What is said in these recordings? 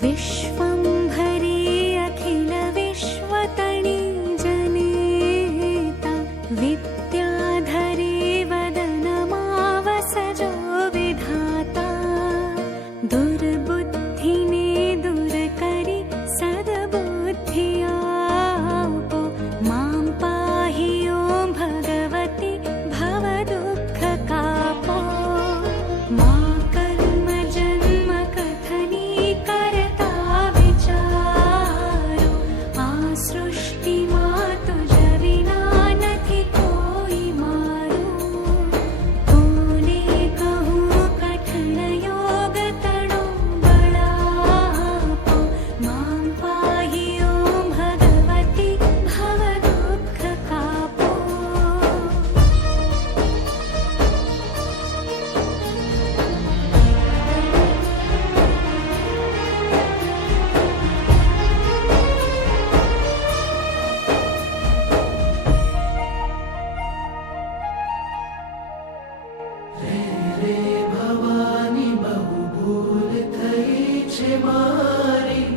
विश्वंभरी अखिल विश्वतणी जनेता विद्याधरी वदनमावसजो विधाता दुर्बुद्धिने दूर करी सद्बुद्धियापो मां पाहि ॐ भगवति भवदुःखकापो मा कर्म जन्म कथनी करता विचारो आ सृष्टिमा तुज विना નથી કોઈ મારું કોને કહું કઠણ યોગ તણો બળાપો માં પાહિ ॐ ભગવતિ ભવ દુઃખ કાપો ભવાની બહુ ભૂલ થઈ છે મારી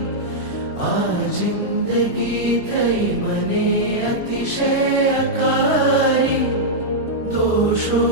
આ જિંદગી થઈ મને અતિશય અકારી દોષો